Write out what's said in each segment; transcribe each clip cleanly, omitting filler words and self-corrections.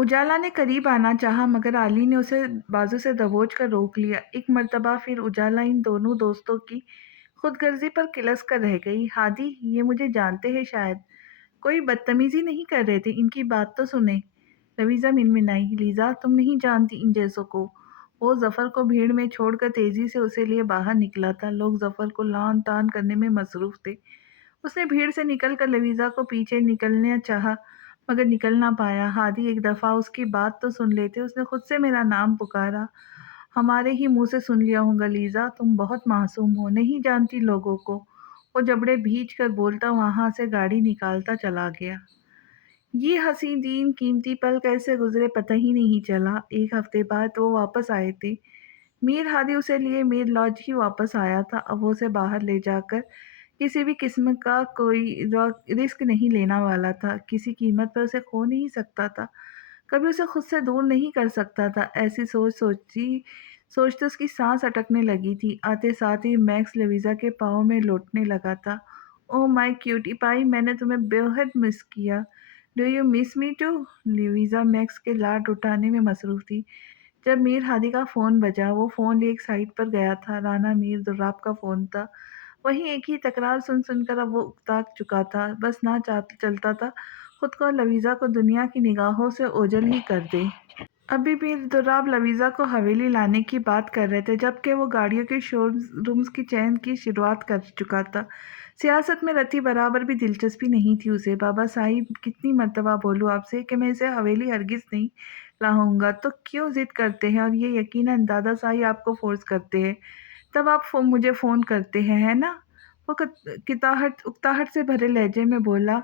اجالا نے قریب آنا چاہا مگر علی نے اسے بازو سے دبوچ کر روک لیا۔ ایک مرتبہ پھر اجالا ان دونوں دوستوں کی خود غرضی پر کلس کر رہ گئی۔ ہادی، یہ مجھے جانتے ہیں شاید، کوئی بدتمیزی نہیں کر رہے تھے، ان کی بات تو سنیں۔ لویزا منمنائی، لیزا تم نہیں جانتی ان جیسوں کو۔ وہ ظفر کو بھیڑ میں چھوڑ کر تیزی سے اسے لیے باہر نکلا تھا۔ لوگ ظفر کو لان تان کرنے میں مصروف تھے۔ اس نے بھیڑ سے نکل کر لویزا کو پیچھے نکلنا چاہا مگر نکل نہ پایا۔ ہادی، ایک دفعہ اس کی بات تو سن لیتے، اس نے خود سے میرا نام پکارا۔ ہمارے ہی منہ سے سن لیا ہوگا۔ لیزا تم بہت معصوم ہو، نہیں جانتی لوگوں کو۔ وہ جبڑے بھیج کر بولتا وہاں سے گاڑی نکالتا چلا گیا۔ یہ حسین دن قیمتی پل کیسے گزرے پتہ ہی نہیں چلا۔ ایک ہفتے بعد وہ واپس آئے تھے۔ میر ہادی اسے لیے میر لاج ہی واپس آیا تھا۔ اب وہ اسے باہر لے جا کر کسی بھی قسم کا کوئی رسک نہیں لینا والا تھا، کسی قیمت پر اسے کھو نہیں سکتا تھا، کبھی اسے خود سے دور نہیں کر سکتا تھا۔ ایسی سوچتے اس کی سانس اٹکنے لگی تھی۔ آتے ساتھ ہی میکس لویزا کے پاؤں میں لوٹنے لگا تھا۔ او مائی کیوٹی پائی، میں نے تمہیں بہت مس کیا۔ Do you miss me too? Louisa Max کے لاڈ اٹھانے میں مصروف تھی۔ جب میر ہادی کا فون بجا، وہ فون لے ایک سائٹ پر گیا تھا۔ رانا میر دراب کا فون تھا۔ وہیں ایک ہی تکرار سن سن کر اب وہ اکتا چکا تھا، بس نہ چلتا تھا خود کو اور لویزا کو دنیا کی نگاہوں سے اوجھل ہی کر دے۔ ابھی میر دراب لویزا کو حویلی لانے کی بات کر رہے تھے جبکہ وہ گاڑیوں کے شو رومز کی چین کی شروعات کر چکا تھا۔ سیاست میں رتی برابر بھی دلچسپی نہیں تھی اسے۔ بابا صاحب، کتنی مرتبہ بولوں آپ سے کہ میں اسے حویلی ہرگز نہیں لاؤں گا، تو کیوں ضد کرتے ہیں؟ اور یہ یقیناً دادا صاحب آپ کو فورس کرتے ہیں، تب آپ مجھے فون کرتے ہیں، ہے نا؟ وہ اکتاہٹ سے بھرے لہجے میں بولا۔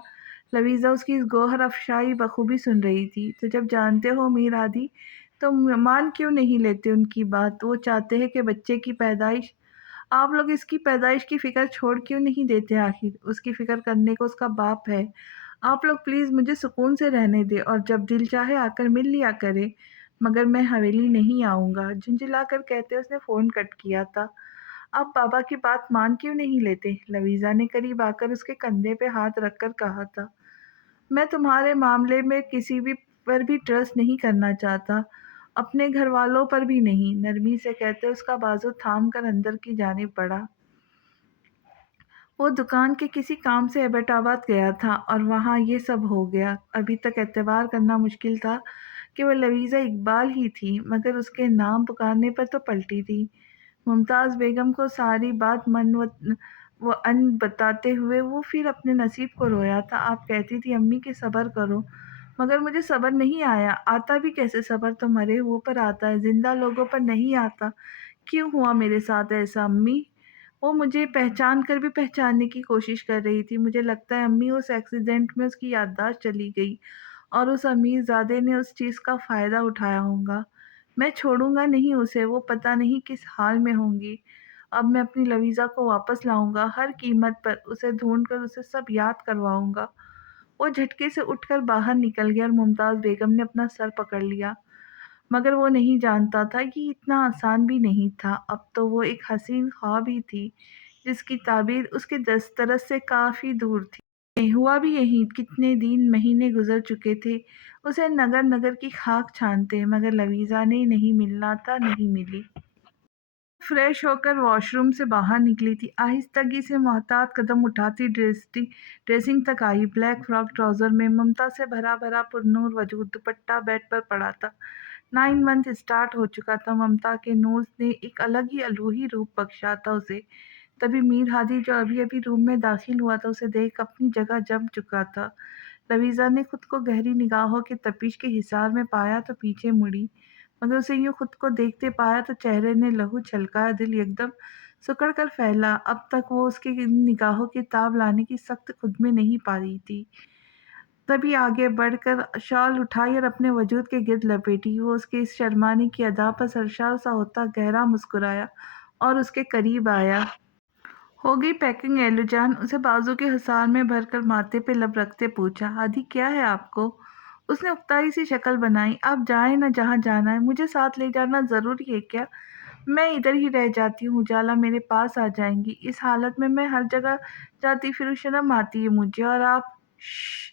لویزا اس کی اس گوہر افشائی بخوبی سن رہی تھی۔ تو جب جانتے ہو میر ہادی تو مان کیوں نہیں لیتے ان کی بات؟ وہ چاہتے ہیں کہ بچے کی پیدائش، آپ لوگ اس کی پیدائش کی فکر چھوڑ کیوں نہیں دیتے؟ آخر اس کی فکر کرنے کو اس کا باپ ہے۔ آپ لوگ پلیز مجھے سکون سے رہنے دیں اور جب دل چاہے آ کر مل لیا کرے، مگر میں حویلی نہیں آؤں گا، جھنجھلا کر کہتے اس نے فون کٹ کیا تھا۔ آپ بابا کی بات مان کیوں نہیں لیتے؟ لویزا نے قریب آ کر اس کے کندھے پہ ہاتھ رکھ کر کہا تھا۔ میں تمہارے معاملے میں کسی بھی پر بھی ٹرسٹ نہیں کرنا چاہتا، اپنے گھر والوں پر بھی نہیں، نرمی سے کہتے اس کا بازو تھام کر اندر کی جانب بڑھا۔ وہ دکان کے کسی کام سے ایبٹ آباد گیا تھا اور وہاں یہ سب ہو گیا۔ ابھی تک اعتبار کرنا مشکل تھا کہ وہ لویزا اقبال ہی تھی، مگر اس کے نام پکارنے پر تو پلٹی تھی۔ ممتاز بیگم کو ساری بات من و ان بتاتے ہوئے وہ پھر اپنے نصیب کو رویا تھا۔ آپ کہتی تھی امی کہ صبر کرو، مگر مجھے صبر نہیں آیا۔ آتا بھی کیسے صبر؟ تو مرے ہوئے پر آتا ہے، زندہ لوگوں پر نہیں آتا۔ کیوں ہوا میرے ساتھ ایسا امی؟ وہ مجھے پہچان کر بھی پہچاننے کی کوشش کر رہی تھی۔ مجھے لگتا ہے امی اس ایکسیڈنٹ میں اس کی یادداشت چلی گئی اور اس امیر زادے نے اس چیز کا فائدہ اٹھایا ہوگا۔ میں چھوڑوں گا نہیں اسے، وہ پتہ نہیں کس حال میں ہوں گی۔ اب میں اپنی لویزا کو واپس لاؤں گا، ہر قیمت پر اسے ڈھونڈ کر اسے سب یاد کرواؤں گا۔ وہ جھٹکے سے اٹھ کر باہر نکل گیا اور ممتاز بیگم نے اپنا سر پکڑ لیا، مگر وہ نہیں جانتا تھا کہ یہ اتنا آسان بھی نہیں تھا۔ اب تو وہ ایک حسین خواب ہی تھی جس کی تعبیر اس کے دسترس سے کافی دور تھی۔ ہوا بھی یہی، کتنے دن مہینے گزر چکے تھے اسے نگر نگر کی خاک چھانتے، مگر لویزا نے نہیں ملنا تھا، نہیں ملی۔ فریش ہو کر واش روم سے باہر نکلی تھی، آہستگی سے محتاط قدم اٹھاتی ڈریسنگ تک آئی۔ بلیک فراک ٹراؤزر میں ممتا سے بھرا بھرا پرنور وجود، دوپٹہ بیڈ پر پڑا تھا۔ 9 منتھ اسٹارٹ ہو چکا تھا۔ ممتا کے نور نے ایک الگ ہی الوہی روپ بخشا تھا اسے۔ تبھی میر ہادی جو ابھی ابھی روم میں داخل ہوا تھا اسے دیکھ اپنی جگہ جم چکا تھا۔ لویزا نے خود کو گہری نگاہوں کے تپش کے حصار میں پایا تو پیچھے مڑی، مگر اسے یوں خود کو دیکھتے پایا تو چہرے نے لہو چھلکایا، دل یکدم سکڑ کر پھیلا۔ اب تک وہ اس کے ان نگاہوں کی تاب لانے کی سخت خود میں نہیں پا رہی تھی۔ تبھی آگے بڑھ کر شال اٹھائی اور اپنے وجود کے گرد لپیٹی۔ وہ اس کے اس شرمانے کی ادا پر سرشار سا ہوتا گہرا مسکرایا اور اس کے قریب آیا۔ ہو گئی پیکنگ ایلو جان؟ اسے بازو کے حصار میں بھر کر ماتھے پہ لب رکھتے پوچھا۔ ہادی، کیا ہے آپ کو؟ اس نے اکتائی سی شکل بنائی۔ آپ جائیں نا جہاں جانا ہے، مجھے ساتھ لے جانا ضروری ہے کیا؟ میں ادھر ہی رہ جاتی ہوں، اجالا میرے پاس آ جائیں گی۔ اس حالت میں ہر جگہ جاتی پھروں، شرم آتی ہے مجھے۔ اور آپ؟ شش!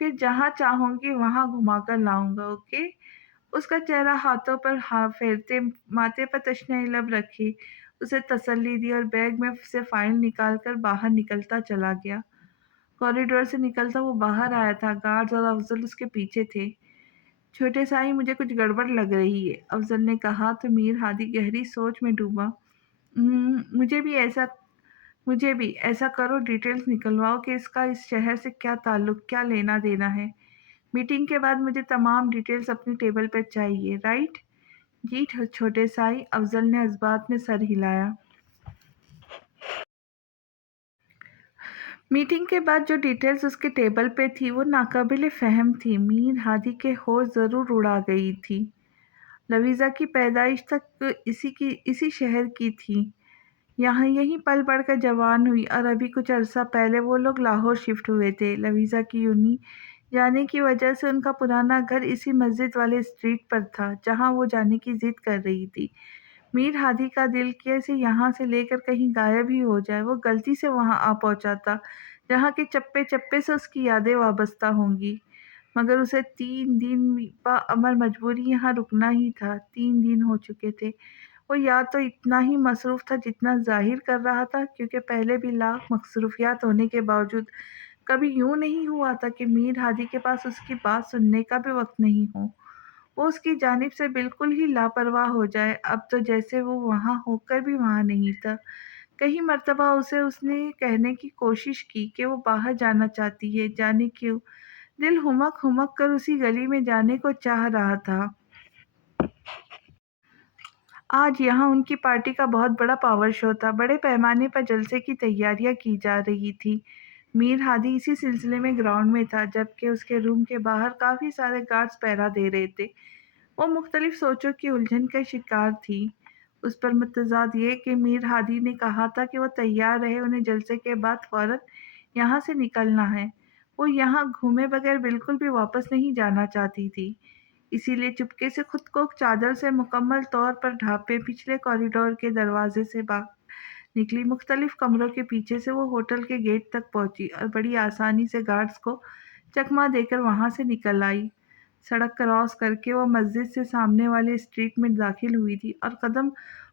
پھر جہاں چاہوں گی وہاں گھما کر لاؤں گا، اوکے؟ اس کا چہرہ ہاتھوں پر پھیرتے ماتھے پر تشنہائی لب رکھی اسے تسلی دی اور بیگ میں سے فائل نکال کر باہر نکلتا چلا گیا۔ کوریڈور سے نکلتا وہ باہر آیا تھا، گارڈز اور افضل اس کے پیچھے تھے۔ چھوٹے سائی، مجھے کچھ گڑبڑ لگ رہی ہے، افضل نے کہا تو میر ہادی گہری سوچ میں ڈوبا۔ مجھے بھی ایسا کرو، ڈیٹیلز نکلواؤ کہ اس کا اس شہر سے کیا تعلق، کیا لینا دینا ہے۔ میٹنگ کے بعد مجھے تمام ڈیٹیلز اپنی ٹیبل پر چاہیے، رائٹ؟ جی چھوٹے سائی، افضل نے اس بات میں سر ہلایا۔ میٹنگ کے بعد جو ڈیٹیلز اس کے ٹیبل پہ تھی وہ ناقابل فہم تھی۔ میر ہادی کے ہوش ضرور اڑا گئی تھی۔ لویزا کی پیدائش تک اسی شہر کی تھی، یہیں پل پڑھ کر جوان ہوئی، اور ابھی کچھ عرصہ پہلے وہ لوگ لاہور شفٹ ہوئے تھے۔ لویزا کی یونہی جانے کی وجہ سے ان کا پرانا گھر اسی مسجد والے اسٹریٹ پر تھا جہاں وہ جانے کی ضد کر رہی تھی۔ میر ہادی کا دل کیا اسے یہاں سے لے کر کہیں غائب ہی ہو جائے، وہ غلطی سے وہاں آ پہنچاتا جہاں کے چپے چپے سے اس کی یادیں وابستہ ہوں گی، مگر اسے 3 دن بامر مجبوری یہاں رکنا ہی تھا۔ 3 دن ہو چکے تھے، وہ یا تو اتنا ہی مصروف تھا جتنا ظاہر کر رہا تھا، کیونکہ پہلے بھی لاکھ مصروفیات ہونے کے باوجود کبھی یوں نہیں ہوا تھا کہ میر ہادی کے پاس اس کی بات سننے کا بھی وقت نہیں ہو، وہ اس کی جانب سے بالکل ہی لاپرواہ ہو جائے۔ اب تو جیسے وہ وہاں ہو کر بھی وہاں نہیں تھا۔ کئی مرتبہ اس نے کہنے کی کوشش کی کہ وہ باہر جانا چاہتی ہے، جانے کیوں؟ دل ہمک ہمک کر اسی گلی میں جانے کو چاہ رہا تھا۔ آج یہاں ان کی پارٹی کا بہت بڑا پاور شو تھا، بڑے پیمانے پر جلسے کی تیاریاں کی جا رہی تھی۔ میر ہادی اسی سلسلے میں گراؤنڈ میں تھا، جبکہ اس کے روم کے باہر کافی سارے گارڈز پہرا دے رہے تھے۔ وہ مختلف سوچوں کی الجھن کا شکار تھی۔ اس پر متضاد یہ کہ میر ہادی نے کہا تھا کہ وہ تیار رہے، انہیں جلسے کے بعد فوراً یہاں سے نکلنا ہے۔ وہ یہاں گھومے بغیر بالکل بھی واپس نہیں جانا چاہتی تھی، اسی لیے چپکے سے خود کو چادر سے مکمل طور پر ڈھانپے پچھلے کوریڈور کے دروازے سے باہر نکلی۔ مختلف کمروں کے پیچھے سے وہ ہوٹل کے گیٹ تک پہنچی اور بڑی آسانی سے گارڈز کو چکما دے کر وہاں سے نکل آئی۔ سڑک کراس کر کے وہ مسجد سے سامنے والے اسٹریٹ میں داخل ہوئی تھی اور قدم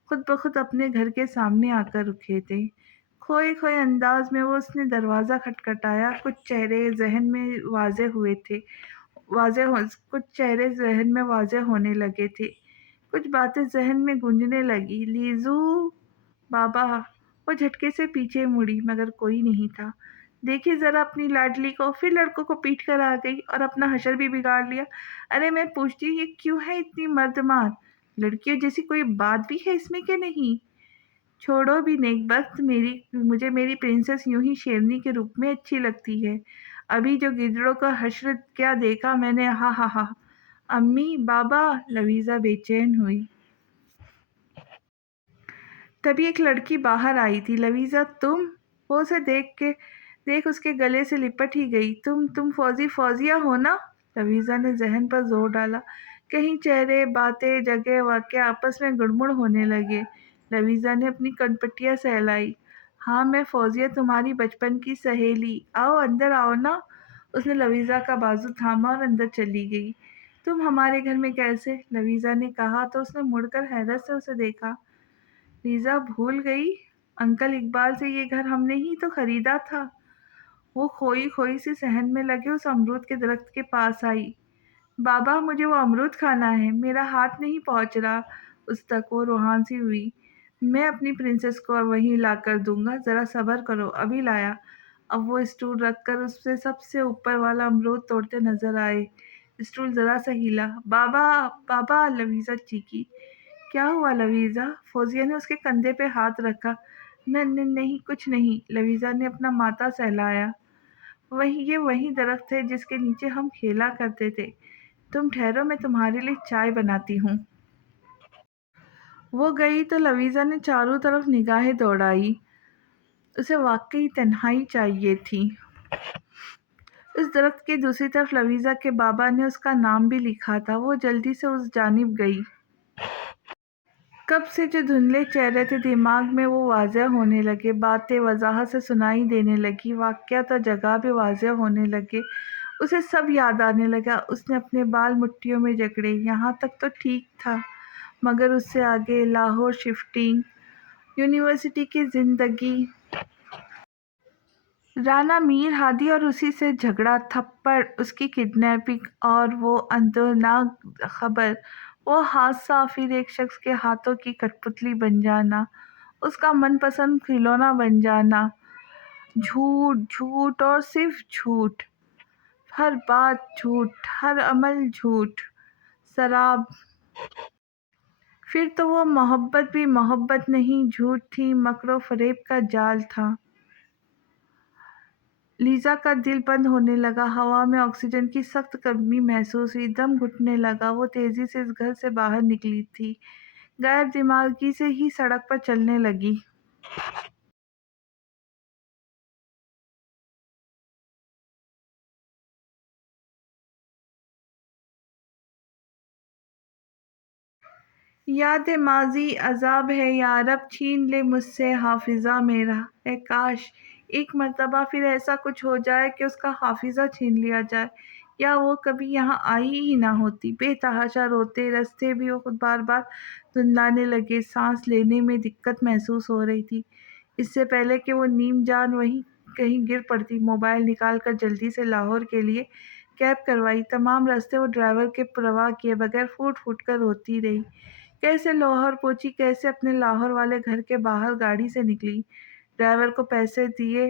خود بخود اپنے گھر کے سامنے آ کر رکے تھے۔ کھوئے کھوئے انداز میں اس نے دروازہ کھٹکھٹایا۔ کچھ چہرے ذہن میں واضح ہونے لگے تھے، کچھ باتیں ذہن میں گونجنے لگی۔ لیزو، بابا! وہ جھٹکے سے پیچھے مڑی، مگر کوئی نہیں تھا۔ دیکھی ذرا اپنی لاڈلی کو، پھر لڑکوں کو پیٹ کر آ گئی اور اپنا حشر بھی بگاڑ لیا۔ ارے میں پوچھتی ہوں، یہ کیوں ہے اتنی مرد مار؟ لڑکیوں جیسی کوئی بات بھی ہے اس میں کہ نہیں؟ چھوڑو بھی نیک بخت، مجھے میری پرنسس یوں ہی شیرنی کے روپ میں اچھی لگتی ہے۔ ابھی جو گدڑوں کا حشر کیا دیکھا میں نے، ہاں ہاں ہاں! امی، بابا! لویزا بے چین ہوئی۔ تبھی ایک لڑکی باہر آئی تھی۔ لویزا، تم؟ وہ اسے دیکھ اس کے گلے سے لپٹ ہی گئی۔ تم فوزیہ ہو نا؟ لویزا نے ذہن پر زور ڈالا۔ کہیں چہرے، باتیں، جگہ، واقعہ آپس میں گڑمڑ ہونے لگے۔ لویزا نے اپنی کنپٹیاں سہلائی۔ ہاں، میں فوزیہ، تمہاری بچپن کی سہیلی۔ آؤ، اندر آؤ نا۔ اس نے لویزا کا بازو تھاما اور اندر چلی گئی۔ تم ہمارے گھر میں کیسے؟ لویزا نے کہا تو اس نے مڑ کر حیرت سے اسے دیکھا۔ لیزا بھول گئی؟ انکل اقبال سے یہ گھر ہم نے ہی تو خریدا تھا۔ وہ کھوئی سی صحن میں لگے اس امرود کے درخت کے پاس آئی۔ بابا، مجھے وہ امرود کھانا ہے، میرا ہاتھ نہیں پہنچ رہا اس تک۔ وہ روحان سی ہوئی۔ میں اپنی پرنسس کو وہیں لا کر دوں گا، ذرا صبر کرو، ابھی لایا۔ اب وہ اسٹول رکھ کر اس سے سب سے اوپر والا امرود توڑتے نظر آئے۔ اسٹول ذرا سا ہلا۔ بابا، بابا! لویزا چیخی۔ کیا ہوا لویزا؟ فوزیہ نے اس کے کندھے پہ ہاتھ رکھا۔ نہیں، کچھ نہیں۔ لویزا نے اپنا ماتھا سہلایا۔ یہ وہی درخت ہے جس کے نیچے ہم کھیلا کرتے تھے۔ تم ٹھہرو، میں تمہارے لیے چائے بناتی ہوں۔ وہ گئی تو لویزا نے چاروں طرف نگاہیں دوڑائی۔ اسے واقعی تنہائی چاہیے تھی۔ اس درخت کی دوسری طرف لویزا کے بابا نے اس کا نام بھی لکھا تھا۔ وہ جلدی سے اس جانب گئی۔ کب سے جو دھندلے چہرے تھے دماغ میں وہ واضح ہونے لگے، باتیں وضاحت سے سنائی دینے لگی، واقعات اور جگہ بھی واضح ہونے لگے۔ اسے سب یاد آنے لگا۔ اس نے اپنے بال مٹھیوں میں جکڑے۔ یہاں تک تو ٹھیک تھا، مگر اس سے آگے لاہور شفٹنگ، یونیورسٹی کی زندگی، رانا میر ہادی اور اسی سے جھگڑا، تھپڑ، اس کی کڈنیپنگ اور وہ اندرناک خبر، وہ حادثہ، پھر ایک شخص کے ہاتھوں کی کٹھ پتلی بن جانا، اس کا من پسند کھلونا بن جانا، جھوٹ جھوٹ اور صرف جھوٹ، ہر بات جھوٹ، ہر عمل جھوٹ، شراب۔ پھر تو وہ محبت بھی محبت نہیں، جھوٹ تھی، مکر و فریب کا جال تھا۔ لیزا کا دل بند ہونے لگا، ہوا میں آکسیجن کی سخت کمی محسوس ہوئی، دم گھٹنے لگا۔ وہ تیزی سے اس گھر سے باہر نکلی تھی، غیر دماغی سے ہی سڑک پر چلنے لگی۔ یاد ماضی عذاب ہے یارب، چھین لے مجھ سے حافظہ میرا، اے کاش ایک مرتبہ پھر ایسا کچھ ہو جائے کہ اس کا حافظہ چھین لیا جائے، یا وہ کبھی یہاں آئی ہی نہ ہوتی۔ بے تحاشا روتے رستے بھی وہ خود بار بار دھندلانے لگے، سانس لینے میں دقت محسوس ہو رہی تھی۔ اس سے پہلے کہ وہ نیم جان وہیں کہیں گر پڑتی، موبائل نکال کر جلدی سے لاہور کے لیے کیب کروائی۔ تمام راستے وہ ڈرائیور کے پرواہ کیے بغیر پھوٹ پھوٹ کر روتی رہی۔ کیسے لاہور پہنچی، کیسے اپنے لاہور والے گھر کے باہر گاڑی سے نکلی، ڈرائیور کو پیسے دیے،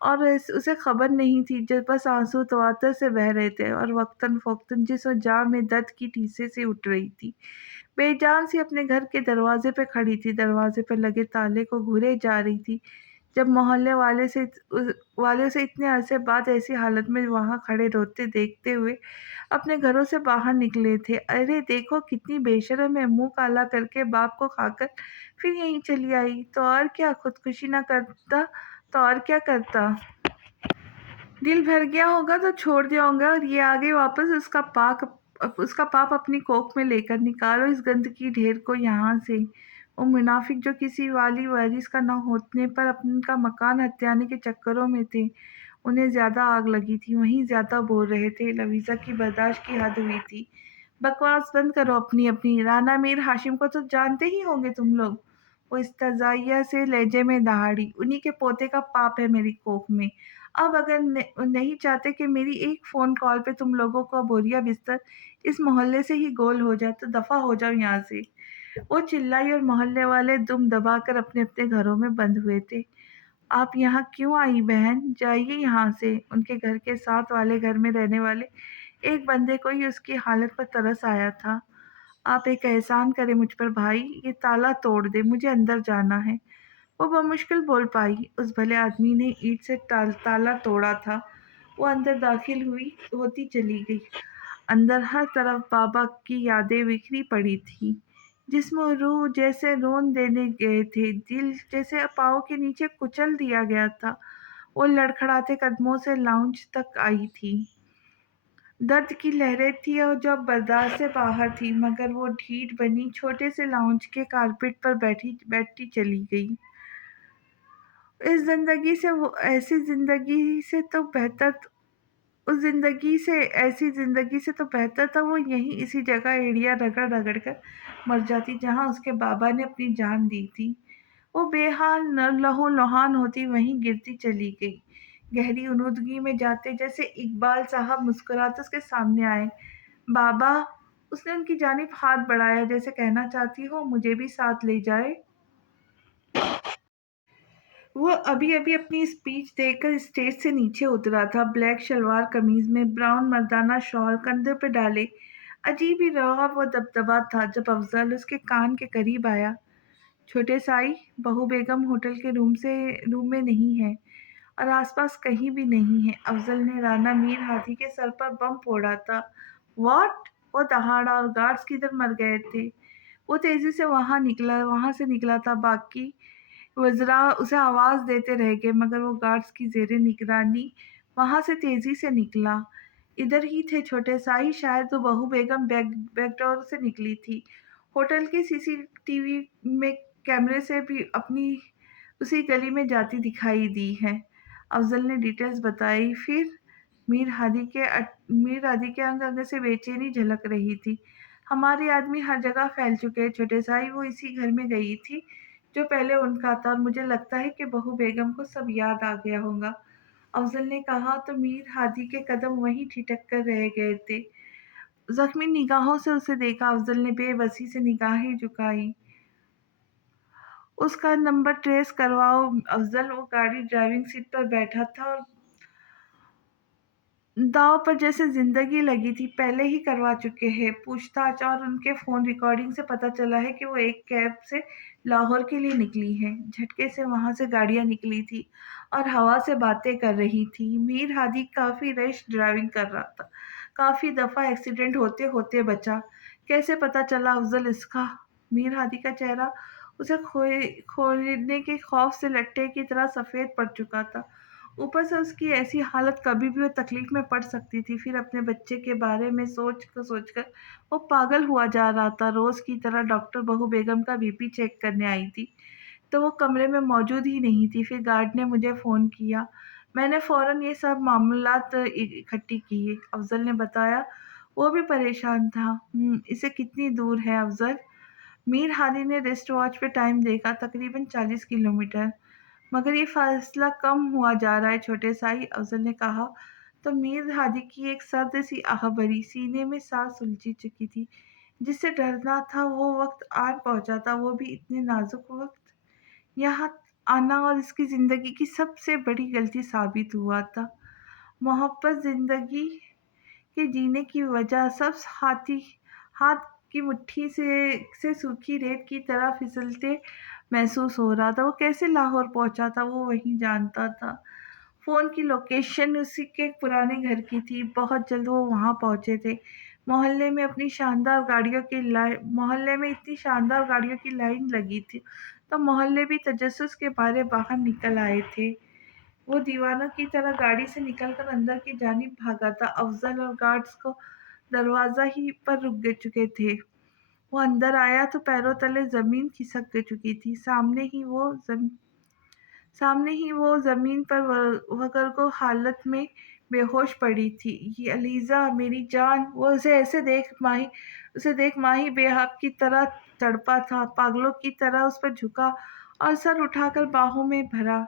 اور اسے خبر نہیں تھی، بس آنسو تواتر سے بہہ رہے تھے، اور وقتاً فوقتاً جسم و جاں میں درد کی ٹھیسیں سی اٹھ رہی تھی۔ بے جان سی اپنے گھر کے دروازے پہ کھڑی تھی، دروازے پہ لگے تالے کو گھورے جا رہی تھی، جب محلے والے اسے اتنے عرصے بعد ایسی حالت میں وہاں کھڑے روتے دیکھتے ہوئے اپنے گھروں سے باہر نکلے تھے۔ ارے دیکھو کتنی بے شرم ہے، منہ کالا کر کے باپ کو کھا کر پھر یہیں چلی آئی، تو اور کیا، خودکشی نہ کرتا تو اور کیا کرتا۔ دل بھر گیا ہوگا تو چھوڑ دیا ہوگا، اور یہ آ گئی واپس۔ اس کا پاپ اپنی کوکھ میں لے کر نکالو اس گند کی ڈھیر کو یہاں سے۔ وہ منافق جو کسی والی وارث کا نہ ہونے پر ان کا مکان ہتھیانے کے چکروں میں تھے، انہیں زیادہ آگ لگی تھی، وہیں زیادہ بول رہے تھے۔ لویزا کی برداشت کی حد ہوئی تھی۔ بکواس بند کرو اپنی اپنی، رانا میر ہاشم کو تو جانتے ہی ہوں گے تم لوگ، وہ استہزائیہ سے لہجے میں دہاڑی۔ انہی کے پوتے کا پاپ ہے میری کوکھ میں۔ اب اگر نہیں چاہتے کہ میری ایک فون کال پہ تم لوگوں کا بوریا بستر اس محلے سے ہی گول ہو جائے تو دفع ہو جاؤ یہاں سے۔ وہ چلائی اور محلے والے دم دبا کر اپنے اپنے گھروں میں بند ہوئے تھے۔ آپ یہاں کیوں آئی بہن، جائیے یہاں سے۔ ان کے گھر کے ساتھ والے گھر میں رہنے والے ایک بندے کو ہی اس کی حالت پر ترس آیا تھا۔ آپ ایک احسان کریں مجھ پر بھائی، یہ تالا توڑ دے، مجھے اندر جانا ہے۔ وہ بمشکل بول پائی۔ اس بھلے آدمی نے اینٹ سے تالا توڑا تھا۔ وہ اندر داخل ہوتی چلی گئی۔ اندر ہر طرف بابا کی یادیں بکھری پڑی تھیں۔ جسم و روح جیسے رون دینے گئے تھے، دل جیسے پاؤں کے نیچے کچل دیا گیا تھا۔ وہ لڑکھڑاتے قدموں سے لاؤنج تک آئی تھی۔ درد کی لہریں تھیں اور جو اب برداشت سے باہر تھی، مگر وہ ڈھیٹ بنی چھوٹے سے لاؤنج کے کارپیٹ پر بیٹھتی چلی گئی۔ اس زندگی سے ایسی زندگی سے تو بہتر تھا وہ یہیں اسی جگہ ایڑیاں رگڑ رگڑ کر مر جاتی جہاں اس کے بابا نے اپنی جان دی تھی۔ وہ بے حال لہو لہان ہوتی وہیں گرتی چلی گئی، گہری انودگی میں جاتے، جیسے اقبال صاحب مسکراتے اس کے سامنے آئے۔ بابا، اس نے ان کی جانب ہاتھ بڑھایا، جیسے کہنا چاہتی ہو مجھے بھی ساتھ لے جائے۔ وہ ابھی ابھی اپنی اسپیچ دے کر اسٹیج سے نیچے اترا تھا، بلیک شلوار قمیض میں، براؤن مردانہ شال کندھے پہ ڈالے۔ عجیب ہی رعب و دبدبا تھا جب افضل اس کے کان کے قریب آیا۔ چھوٹے سائی، بہو بیگم ہوٹل کے روم میں نہیں ہے، اور آس پاس کہیں بھی نہیں ہے۔ افضل نے رانا میر ہادی کے سر پر بم پھوڑا تھا۔ واٹ؟ وہ دہاڑا، اور گارڈز کدھر مر گئے تھے؟ وہ تیزی سے وہاں سے نکلا تھا، باقی وزراء اسے آواز دیتے رہ گئے، مگر وہ گارڈز کی زیر نگرانی وہاں سے تیزی سے نکلا۔ ادھر ہی تھے چھوٹے سائی، شاید وہ بہو بیگم بیک ڈور سے نکلی تھی۔ ہوٹل کی سی سی ٹی وی میں کیمرے سے بھی اپنی اسی گلی میں جاتی دکھائی دی ہے۔ افضل نے ڈیٹیلز بتائی۔ پھر میر ہادی کے انگ انگ سے بے چینی جھلک رہی تھی۔ ہمارے آدمی ہر جگہ پھیل چکے ہیں چھوٹے سائی، وہ اسی گھر میں گئی تھی جو پہلے ان کا تھا، اور مجھے لگتا ہے کہ بہو بیگم کو سب یاد آ گیا ہوگا، افضل نے کہا تو میر ہادی کے قدم وہیں ٹھٹک کر رہ گئے تھے۔ زخمی نگاہوں سے اسے دیکھا، افضل نے بے بسی سے نگاہیں جھکائی۔ اس کا نمبر ٹریس کرواؤ افضل، وہ گاڑی ڈرائیونگ سیٹ پر بیٹھا تھا اور داؤ پر جیسے زندگی لگی تھی، پہلے ہی کروا چکے ہیں پوچھ تاچھ، اور ان کے فون ریکارڈنگ سے پتہ چلا ہے کہ وہ ایک کیب سے لاہور کے لیے نکلی ہیں۔ جھٹکے سے وہاں سے گاڑیاں نکلی تھی اور ہوا سے باتیں کر رہی تھی۔ میر ہادی کافی ریش ڈرائیونگ کر رہا تھا، کافی دفعہ ایکسیڈنٹ ہوتے ہوتے بچا۔ کیسے پتہ چلا افضل اس کا؟ میر ہادی کا چہرہ اسے کھونے کے خوف سے لٹے کی طرح سفید پڑ چکا تھا، اوپر سے اس کی ایسی حالت، کبھی بھی وہ تکلیف میں پڑ سکتی تھی۔ پھر اپنے بچے کے بارے میں سوچ کر وہ پاگل ہوا جا رہا تھا۔ روز کی طرح ڈاکٹر بہو بیگم کا بی پی چیک کرنے آئی تھی تو وہ کمرے میں موجود ہی نہیں تھی۔ پھر گارڈ نے مجھے فون کیا، میں نے فوراً یہ سب معلومات اکٹھی کی، افضل نے بتایا۔ وہ بھی پریشان تھا۔ اسے کتنی دور ہے افضل؟ میر ہادی نے ریسٹ واچ پہ ٹائم دیکھا، تقریباً 40 کلومیٹر۔ مگر یہ فاصلہ کم ہوا جا رہا ہے چھوٹے سائی، افضل نے کہا تو میر ہادی کی ایک سرد سی آہ بھری، سینے میں سانس الجھ چکی تھی۔ جس سے ڈرنا تھا وہ وقت آن پہنچا تھا، وہ بھی اتنے نازک وقت۔ یہاں آنا اور اس کی زندگی کی سب سے بڑی غلطی ثابت ہوا تھا۔ محبت زندگی کے جینے کی وجہ، سب ہاتھ کی مٹھی سے سوکھی ریت کی طرح پھسلتے محسوس ہو رہا تھا۔ وہ کیسے لاہور پہنچا تھا وہ وہی جانتا تھا۔ فون کی لوکیشن اسی کے پرانے گھر کی تھی۔ بہت جلد وہ وہاں پہنچے تھے۔ محلے میں اتنی شاندار گاڑیوں کی لائن لگی تھی تو محلے بھی تجسس کے مارے باہر نکل آئے تھے۔ وہ دیوانوں کی طرح گاڑی سے نکل کر اندر کی جانب بھاگا تھا۔ افضل اور گارڈز کو دروازہ ہی پر رک چکے تھے۔ وہ اندر آیا تو پیروں تلے زمین کھسک چکی تھی۔ سامنے ہی وہ زمین پر وگرگو حالت میں بے ہوش پڑی تھی۔ یہ علیزہ میری جان! وہ اسے دیکھ ماہی بے آب کی طرح تڑپا تھا، پاگلوں کی طرح اس پر جھکا اور سر اٹھا کر باہوں میں بھرا۔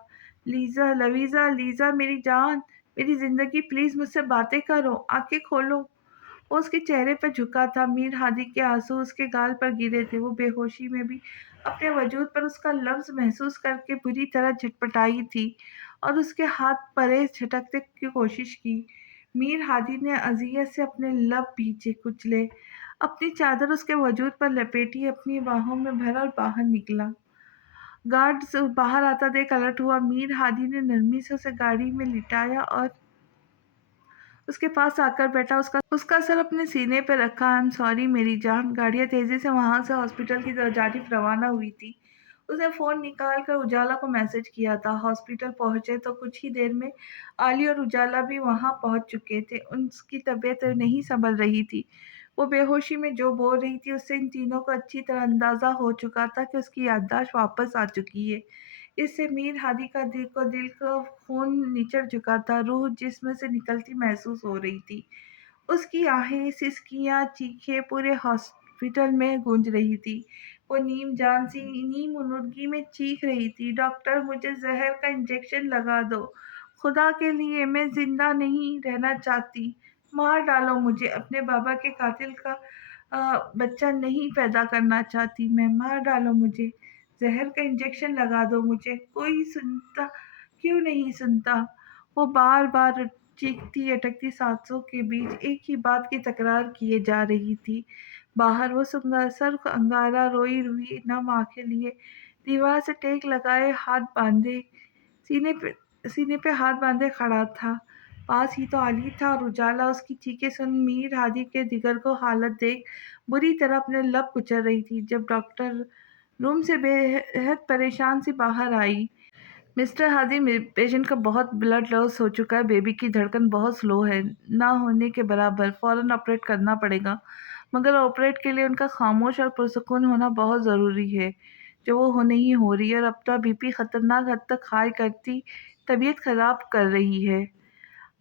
لیزا میری جان، میری زندگی، پلیز مجھ سے باتیں کرو، آنکھیں کھولو۔ وہ اس کے چہرے پر جھکا تھا۔ میر ہادی کے آنسو اس کے گال پر گرے تھے۔ وہ بے ہوشی میں بھی اپنے وجود پر اس کا لمس محسوس کر کے بری طرح جھٹپٹائی تھی اور اس کے ہاتھ پرے جھٹکنے کی کوشش کی۔ میر ہادی نے اذیت سے اپنے لب بھیجے کچلے، اپنی چادر اس کے وجود پر لپیٹی، اپنی باہوں میں بھرا اور باہر نکلا۔ گارڈ باہر آتا دیکھ الرٹ ہوا۔ میر ہادی نے نرمی سے اسے گاڑی میں لٹایا اور اس کے پاس آ کر بیٹھا، اس کا سر اپنے سینے پہ رکھا۔ آئی ایم سوری میری جان۔ گاڑیاں تیزی سے وہاں سے ہاسپٹل کی جانب روانہ ہوئی تھی۔ اس نے فون نکال کر اجالا کو میسج کیا تھا۔ ہاسپٹل پہنچے تو کچھ ہی دیر میں عالی اور اجالا بھی وہاں پہنچ چکے تھے۔ اس کی طبیعت نہیں سنبھل رہی تھی۔ وہ بے ہوشی میں جو بول رہی تھی اس سے ان تینوں کو اچھی طرح اندازہ ہو چکا تھا کہ اس کی یادداشت واپس آ چکی ہے۔ اس سے میر ہادی کا دل کا خون نچڑ چکا تھا، روح جسم سے نکلتی محسوس ہو رہی تھی۔ اس کی آہیں، سسکیاں، چیخیں پورے ہاسپٹل میں گونج رہی تھی۔ وہ نیم جان سی، نیم غنودگی میں چیخ رہی تھی، ڈاکٹر مجھے زہر کا انجیکشن لگا دو، خدا کے لیے میں زندہ نہیں رہنا چاہتی، مار ڈالو مجھے، اپنے بابا کے قاتل کا بچہ نہیں پیدا کرنا چاہتی میں، مار ڈالو مجھے، زہر کا انجیکشن لگا دو مجھے۔ کوئی سنتا کیوں نہیں سنتا؟ وہ بار بار چیختی اٹکتی سانسوں کے بیچ ایک ہی بات کی تکرار کیے جا رہی تھی۔ باہر وہ سرخ انگارہ روئی نم آنکھیں لیے، دیوار سے ٹیک لگائے سینے پہ ہاتھ باندھے کھڑا تھا۔ پاس ہی تو علی تھا اور اجالا اس کی چیخیں سن میر ہادی کے جگر کو حالت دیکھ بری طرح اپنے لب کچل رہی تھی۔ جب ڈاکٹر روم سے بے حد پریشان سی باہر آئی، مسٹر ہادی، پیشنٹ کا بہت بلڈ لاس ہو چکا ہے، بیبی کی دھڑکن بہت سلو ہے، نہ ہونے کے برابر، فوراً آپریٹ کرنا پڑے گا، مگر آپریٹ کے لیے ان کا خاموش اور پرسکون ہونا بہت ضروری ہے، جو وہ نہیں ہو رہی، اور اب تو بی پی خطرناک حد تک ہائی کرتی طبیعت خراب کر رہی ہے۔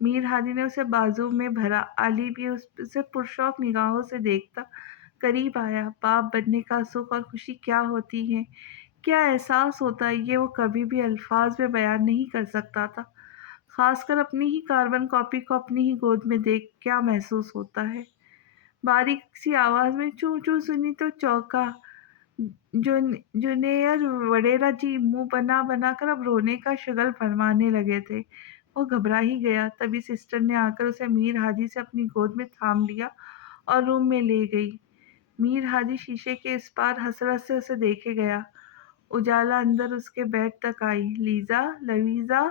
میر ہادی نے اسے بازو میں بھرا۔ علی بھی اسے پرشوق نگاہوں سے دیکھتا قریب آیا۔ باپ بننے کا سکھ اور خوشی کیا ہوتی ہے، کیا احساس ہوتا ہے، یہ وہ کبھی بھی الفاظ میں بیان نہیں کر سکتا تھا۔ خاص کر اپنی ہی کاربن کاپی کو اپنی ہی گود میں دیکھ کیا محسوس ہوتا ہے۔ باریک سی آواز میں چوں چوں سنی تو چونکا۔ جونیئر وڈیرا جی منہ بنا بنا کر اب رونے کا شغل فرمانے لگے تھے۔ وہ گھبرا ہی گیا۔ تبھی سسٹر نے آ کر اسے میر ہادی سے اپنی گود میں تھام لیا اور روم میں لے گئی۔ میر ہادی شیشے کے اس پار حسرت سے اسے دیکھے گیا۔ اجالا اندر اس کے بیڈ تک آئی۔ لیزا، لویزا۔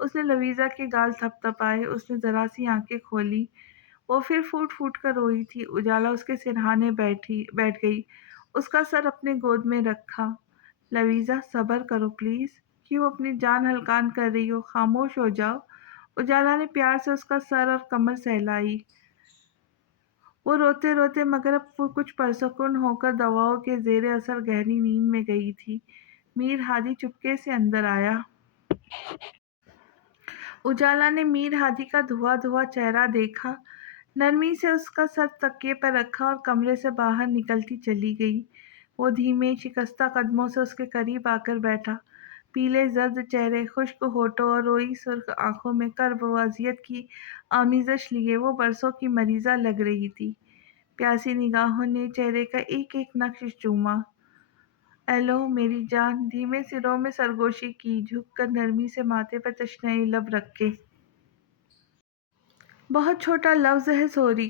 اس نے لویزا کے گال تھپ تھپائے۔ اس نے ذرا سی آنکھیں کھولی۔ وہ پھر پھوٹ پھوٹ کر روئی تھی۔ اجالا اس کے سرہانے بیٹھ گئی، اس کا سر اپنے گود میں رکھا۔ لویزا صبر کرو پلیز، کیوں اپنی جان ہلکان کر رہی ہو، خاموش ہو جاؤ۔ اجالا نے پیار سے اس کا سر اور کمر سہلائی۔ وہ روتے روتے مگر اب وہ کچھ پرسکون ہو کر دواؤں کے زیر اثر گہری نیند میں گئی تھی۔ میر ہادی چپکے سے اندر آیا۔ اجالا نے میر ہادی کا دھواں دھواں چہرہ دیکھا، نرمی سے اس کا سر تکیے پر رکھا اور کمرے سے باہر نکلتی چلی گئی۔ وہ دھیمے شکستہ قدموں سے اس کے قریب آ کر بیٹھا۔ پیلے زرد چہرے، خشک ہونٹوں اور روئی سرخ آنکھوں میں کرب و اذیت کی آمیزش لیے وہ برسوں کی مریضہ لگ رہی تھی۔ پیاسی نگاہوں نے چہرے کا ایک ایک نقش چوما۔ ایلو میری جان، دھیمے سروں میں سرگوشی کی، جھک کر نرمی سے ماتھے پر تشنئے لب رکھے۔ بہت چھوٹا لفظ ہے سوری،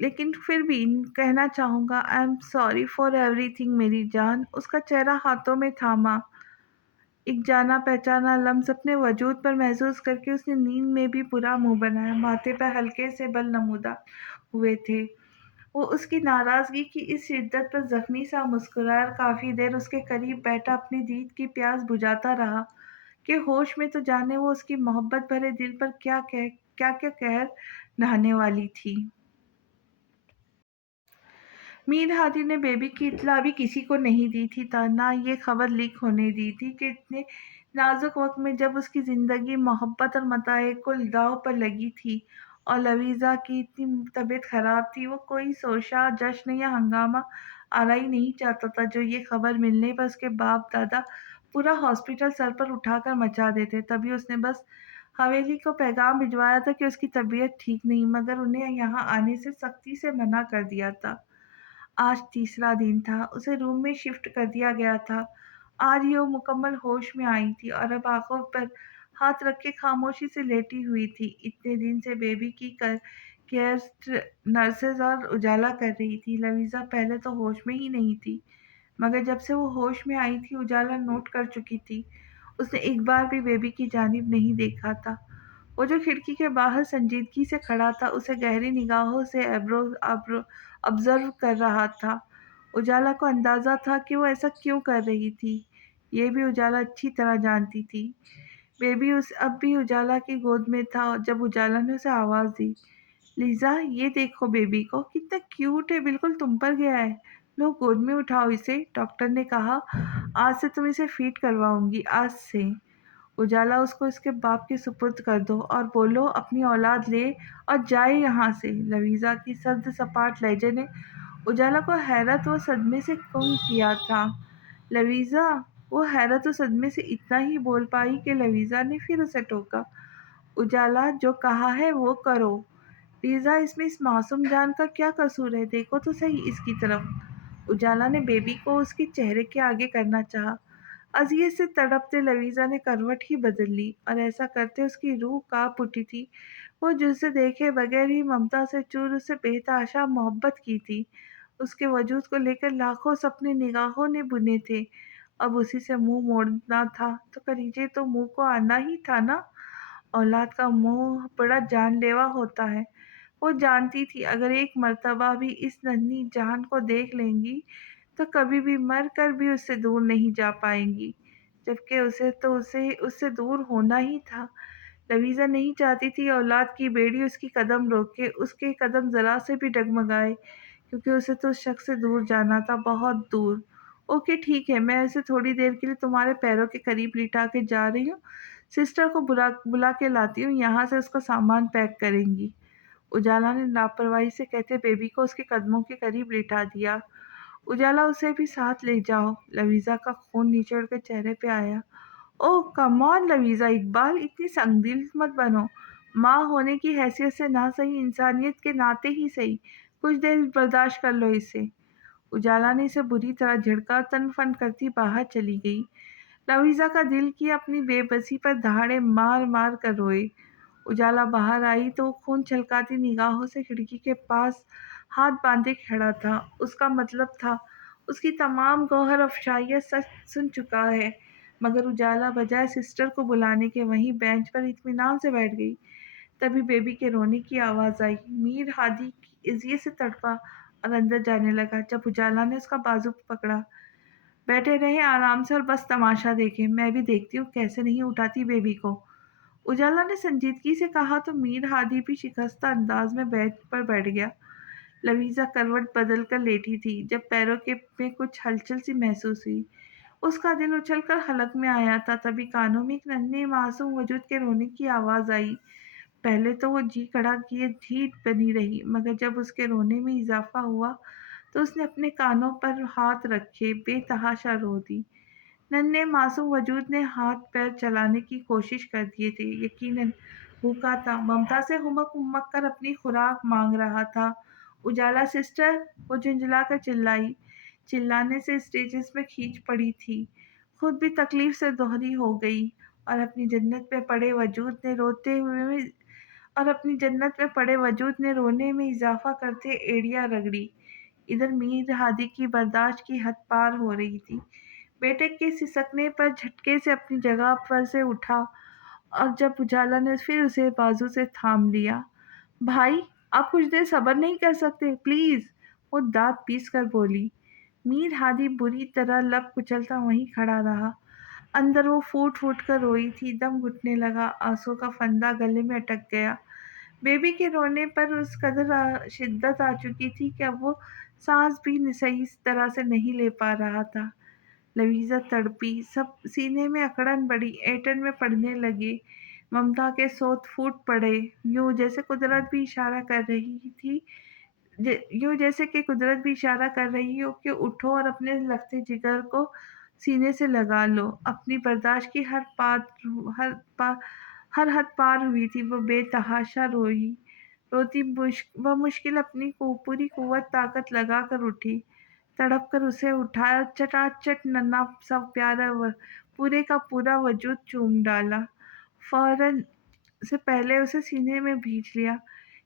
لیکن پھر بھی کہنا چاہوں گا I am sorry for everything میری جان۔ اس کا چہرہ ہاتھوں میں تھاما۔ ایک جانا پہچانا لمس اپنے وجود پر محسوس کر کے اس نے نیند میں بھی برا منہ بنایا۔ ماتھے پر ہلکے سے بل نمودار ہوئے تھے۔ وہ اس کی ناراضگی کی اس شدت پر زخمی سا مسکرایا اور کافی دیر اس کے قریب بیٹھا اپنی دید کی پیاس بجھاتا رہا کہ ہوش میں تو جانے وہ اس کی محبت بھرے دل پر کیا کیا قہر ڈھانے والی تھی۔ میر ہادی نے بیبی کی اطلاع بھی کسی کو نہیں دی تھی، نہ یہ خبر لیک ہونے دی تھی کہ اتنے نازک وقت میں جب اس کی زندگی، محبت اور متاع کل داؤ پر لگی تھی اور لویزا کی اتنی طبیعت خراب تھی، وہ کوئی سوشا، جشن یا ہنگامہ آرائی نہیں چاہتا تھا جو یہ خبر ملنے پر اس کے باپ دادا پورا ہاسپٹل سر پر اٹھا کر مچا دیتے۔ تبھی اس نے بس حویلی کو پیغام بھجوایا تھا کہ اس کی طبیعت ٹھیک نہیں، مگر انہیں یہاں آنے سے سختی سے منع کر دیا تھا۔ آج تیسرا دن تھا، اسے روم میں شفٹ کر دیا گیا تھا۔ آج ہی وہ مکمل ہوش میں آئی تھی اور اب آنکھوں پر ہاتھ رکھ کے خاموشی سے لیٹی ہوئی تھی۔ اتنے دن سے بیبی کی کیئر نرسز اور اجالا کر رہی تھی۔ لویزا پہلے تو ہوش میں ہی نہیں تھی، مگر جب سے وہ ہوش میں آئی تھی اجالا نوٹ کر چکی تھی اس نے ایک بار بھی بیبی کی جانب نہیں دیکھا تھا۔ وہ جو کھڑکی کے باہر سنجیدگی سے کھڑا تھا اسے گہری نگاہوں سے آبزرو کر رہا تھا۔ اجالا کو اندازہ تھا کہ وہ ایسا کیوں کر رہی تھی، یہ بھی اجالا اچھی طرح جانتی تھی۔ بیبی اب بھی اجالا کی گود میں تھا جب اجالا نے اسے آواز دی، لیزا یہ دیکھو بیبی کو، کتنا کیوٹ ہے، بالکل تم پر گیا ہے، لو گود میں اٹھاؤ اسے۔ ڈاکٹر نے کہا آج سے تم اسے فیڈ کرواؤں گی، آج سے۔ اجالا اس کو اس کے باپ کے سپرد کر دو اور بولو اپنی اولاد لے اور جائے یہاں سے۔ لویزا کی سرد سپاٹ لہجے نے اجالا کو حیرت و صدمے سے گم کیا تھا۔ لویزا! وہ حیرت و صدمے سے اتنا ہی بول پائی کہ لویزا نے پھر اسے ٹوکا، اجالا جو کہا ہے وہ کرو۔ لیزا اس میں اس معصوم جان کا کیا قصور ہے، دیکھو تو صحیح اس کی طرف۔ اجالا نے بیبی کو اس کے چہرے کے آگے کرنا چاہا۔ اذیت سے تڑپتے لویزا نے کروٹ ہی بدل لی اور ایسا کرتے اس کی روح کانپ اٹھی تھی۔ وہ جسے دیکھے بغیر ہی ممتا سے چور اس سے بے تحاشا محبت کی تھی۔ اس کے وجود کو لے کر لاکھوں سپنے نگاہوں نے بنے تھے، اب اسی سے منہ موڑنا تھا تو کلیجے تو منہ کو آنا ہی تھا نا۔ اولاد کا موہ بڑا جان لیوا ہوتا ہے۔ وہ جانتی تھی اگر ایک مرتبہ بھی اس ننھی جان کو دیکھ لیں گی تو کبھی بھی مر کر بھی اس سے دور نہیں جا پائیں گی، جبکہ اسے اس سے دور ہونا ہی تھا۔ لویزا نہیں چاہتی تھی اولاد کی بیڑی اس کی قدم روکے، اس کے قدم ذرا سے بھی ڈگمگائے، کیونکہ اسے تو اس شخص سے دور جانا تھا، بہت دور۔ اوکے ٹھیک ہے، میں اسے تھوڑی دیر کے لیے تمہارے پیروں کے قریب لٹا کے جا رہی ہوں، سسٹر کو بلا کے لاتی ہوں، یہاں سے اس کا سامان پیک کریں گی۔ اجالا نے لاپرواہی سے کہتے بیبی کو اس کے قدموں کے قریب لٹا دیا۔ اجالا اسے بھی ساتھ لے جاؤ۔ لویزا کا خون نیچڑ کے چہرے پہ آیا۔ اوہ کم آن لویزا اقبال، اتنی سنگ دل مت بنو۔ ماں ہونے کی حیثیت سے نہ صحیح، انسانیت کے ناطے ہی صحیح، کچھ دیر برداشت کر لو اسے۔ اجالا نے اسے بری طرح جھڑکا اور تن فن کرتی باہر چلی گئی۔ لویزا کا دل کیا اپنی بے بسی پر دہاڑے مار مار کر روئے۔ اجالا باہر آئی تو وہ خون چھلکاتی نگاہوں سے کھڑکی کے پاس ہاتھ باندھے کھڑا تھا۔ اس کا مطلب تھا اس کی تمام گوہر افشائیاں سچ سن چکا ہے، مگر اجالا بجائے سسٹر کو بلانے کے وہیں بینچ پر اطمینان سے بیٹھ گئی۔ تبھی بیبی کے رونے کی آواز آئی۔ میر ہادی اذیت سے تڑپا اور اندر جانے لگا۔ جب اجالا نے اس کا بازو پکڑا، بیٹھے رہے آرام سے اور بس تماشا دیکھے، میں بھی دیکھتی ہوں کیسے نہیں اٹھاتی بیبی کو، اجالا نے سنجیدگی سے کہا تو میر ہادی بھی شکستہ انداز میں بیڈ پر بیٹھ گیا۔ لویزا کروٹ بدل کر لیٹی تھی۔ جب پیروں کے میں کچھ ہلچل سی محسوس ہوئی، اس کا دل اچھل کر حلق میں آیا تھا۔ تبھی کانوں میں ایک ننھے معصوم وجود کے رونے کی آواز آئی۔ پہلے تو وہ جی کڑا کیے ڈھیٹ بنی رہی، مگر جب اس کے رونے میں اضافہ ہوا تو اس نے اپنے کانوں پر ہاتھ رکھے بے تحاشا رو دی۔ ننھے معصوم وجود نے ہاتھ پیر چلانے کی کوشش کر دیے تھے، یقیناً بھوکا تھا، ممتا سے ہمک ہمک کر اپنی خوراک مانگ رہا تھا۔ اجالا سسٹر، وہ جھنجھلا کر چلائی، چلانے سے اسٹیجز میں کھینچ پڑی تھی، خود بھی تکلیف سے دوہری ہو گئی اور اپنی جنت میں پڑے وجود نے رونے میں اضافہ کرتے ایڑیاں رگڑی۔ ادھر میر ہادی کی برداشت کی حد پار ہو رہی تھی۔ بیٹے کے سسکنے پر جھٹکے سے اپنی جگہ پر سے اٹھا اور جب اجالا نے پھر اسے بازو سے تھام لیا۔ بھائی آپ کچھ دیر صبر نہیں کر سکتے پلیز، وہ دانت پیس کر بولی۔ میر ہادی بری طرح لب کچلتا وہیں کھڑا رہا۔ اندر وہ پھوٹ پھوٹ کر روئی تھی، دم گھٹنے لگا، آنسوں کا فندا گلے میں اٹک گیا۔ بیبی کے رونے پر اس قدر شدت آ چکی تھی کہ اب وہ سانس بھی صحیح طرح سے نہیں لے پا رہا تھا۔ لویزا تڑپی، سب سینے میں اکڑن بڑھی، ایٹن میں پڑنے لگے، ممتا کے سوت پھوٹ پڑے، یوں جیسے کہ قدرت بھی اشارہ کر رہی ہو کہ اٹھو اور اپنے لگتے جگر کو سینے سے لگا لو۔ اپنی برداشت کی ہر حد پار ہوئی تھی، وہ بے تحاشا روتی بمشکل اپنی پوری قوت طاقت لگا کر اٹھی، تڑپ کر اسے اٹھایا، چٹا چٹ ننھا سا پیارا پورے کا پورا وجود چوم ڈالا، فوراً سے پہلے اسے سینے میں بھینچ لیا۔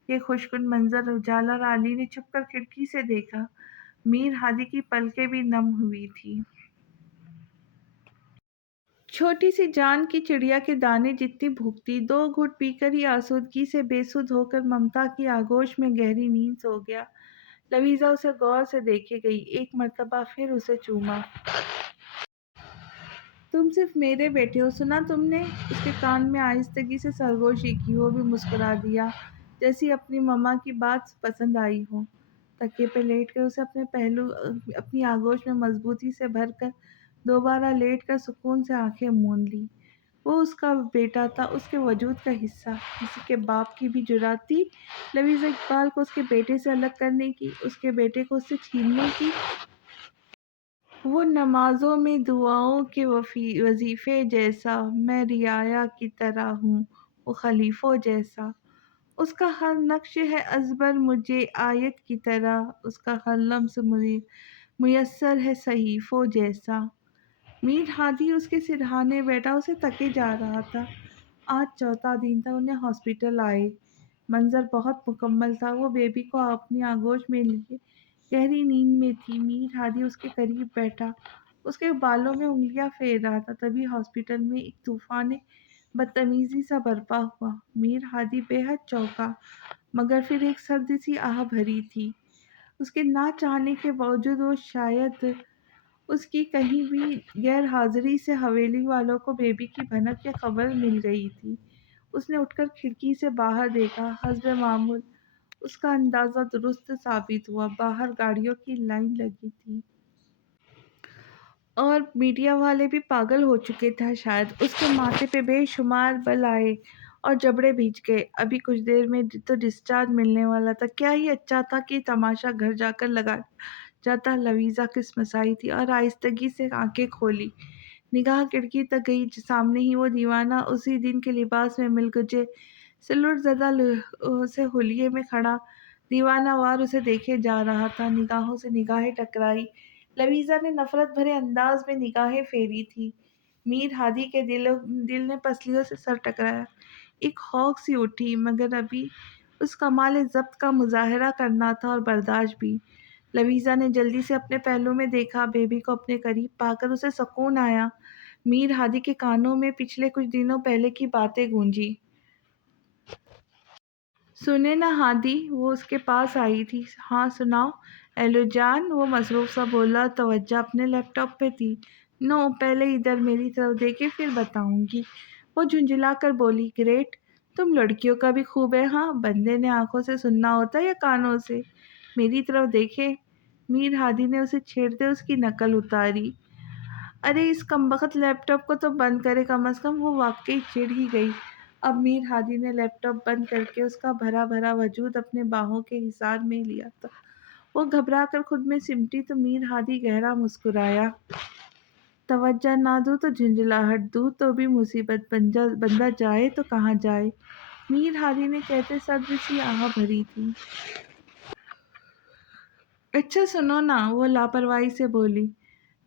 یہ خوشکن منظر اجالا اور علی نے چھپ کر کھڑکی سے دیکھا۔ میر ہادی کی پلکیں بھی نم ہوئی تھی۔ چھوٹی سی جان کی چڑیا کے دانے جتنی بھوک تھی، 2 گھونٹ پی کر ہی آسودگی سے بے سدھ ہو کر ممتا کی آغوش میں گہری نیند سو گیا۔ لویزا اسے غور سے دیکھے گئی، ایک مرتبہ پھر اسے چوما۔ تم صرف میرے بیٹے ہو، سنا تم نے؟ اس کے کان میں آہستگی سے سرگوشی کی، وہ بھی مسکرا دیا، جیسی اپنی مما کی بات پسند آئی ہو۔ تکیے پہ لیٹ کر اسے اپنی آغوش میں مضبوطی سے بھر کر دوبارہ لیٹ کر سکون سے آنکھیں موند لی۔ وہ اس کا بیٹا تھا، اس کے وجود کا حصہ۔ کسی کے باپ کی بھی جرات تھی لویزا اقبال کو اس کے بیٹے سے الگ کرنے کی، اس کے بیٹے کو اس سے چھیننے کی؟ وہ نمازوں میں دعاؤں کے وظیفے جیسا، میں رعایا کی طرح ہوں وہ خلیفوں جیسا، اس کا ہر نقش ہے ازبر مجھے آیت کی طرح، اس کا ہر لمس میسر ہے صحیفوں جیسا۔ میر ہادی اس کے سرہانے بیٹھا اسے تکے جا رہا تھا۔ آج چوتھا دن تھا انہیں ہاسپٹل آئے۔ منظر بہت مکمل تھا، وہ بیبی کو اپنی آغوش میں لیے گہری نیند میں تھی۔ میر ہادی اس کے قریب بیٹھا، اس کے بالوں میں انگلیاں پھیر رہا تھا۔ تبھی ہاسپٹل میں ایک طوفان بدتمیزی سا برپا ہوا۔ میر ہادی بے حد چونکا، مگر پھر ایک سرد سی آہ بھری تھی۔ اس کے نہ چاہنے کے باوجود وہ شاید اس کی کہیں بھی غیر حاضری سے حویلی والوں کو بیبی کی بھنک یا خبر مل گئی تھی۔ اس نے اٹھ کر کھڑکی سے باہر دیکھا۔ حسب معمول اس کا اندازہ درست ثابت ہوا، باہر گاڑیوں کی لائن لگی تھی۔ اور میڈیا والے بھی پاگل ہو چکے تھے شاید۔ اس کے ماتھے پہ بے شمار بل آئے اور جبڑے بھیج گئے۔ ابھی کچھ دیر میں تو ڈسچارج ملنے والا تھا۔ کیا ہی اچھا تھا کہ تماشا گھر جا کر لگا جاتا۔ لویزا قسمسائی تھی اور آہستگی سے آنکھیں کھولی، نگاہ کھڑکی تک گئی۔ سامنے ہی وہ دیوانہ اسی دن کے لباس میں مل گجے سلوٹ زدہ سے حلیے میں کھڑا دیوانہ وار اسے دیکھے جا رہا تھا۔ نگاہوں سے نگاہیں ٹکرائی۔ لویزا نے نفرت بھرے انداز میں نگاہیں پھیری تھی۔ میر ہادی کے دل نے پسلیوں سے سر ٹکرایا۔ ایک ہوک سی اٹھی، مگر ابھی اس کمال ضبط کا مظاہرہ کرنا تھا اور برداشت بھی۔ لویزا نے جلدی سے اپنے پہلو میں دیکھا۔ بیبی کو اپنے قریب پا کر اسے سکون آیا۔ میر ہادی کے کانوں میں پچھلے کچھ دنوں پہلے کی باتیں گونجی۔ سنے نا ہادی، وہ اس کے پاس آئی تھی۔ ہاں سناؤ ایلو جان، وہ مصروف سا بولا۔ توجہ اپنے لیپ ٹاپ پہ تھی۔ نو، پہلے ادھر میری طرف دیکھے پھر بتاؤں گی، وہ جھنجھلا کر بولی۔ گریٹ، تم لڑکیوں کا بھی خوب ہے ہاں۔ بندے نے آنکھوں سے سننا ہوتا ہے یا کانوں سے؟ میری طرف دیکھے۔ میر ہادی نے اسے چھیڑتے اس کی نقل اتاری۔ ارے اس کمبخت لیپ ٹاپ کو تو بند کرے کم از کم۔ وہ واقعی چڑ ہی گئی۔ اب میر ہادی نے لیپ ٹاپ بند کر کے اس کا بھرا بھرا وجود اپنے باہوں کے حصار میں لیا تھا۔ وہ گھبرا کر خود میں سمٹی تو میر ہادی گہرا مسکرایا۔ توجہ نہ دوں تو جھنجھلاہٹ دوں تو بھی مصیبت۔ بندہ جائے تو کہاں جائے؟ میر ہادی نے کہتے سرد سی آہ بھری تھی۔ اچھا سنو نا، وہ لاپرواہی سے بولی۔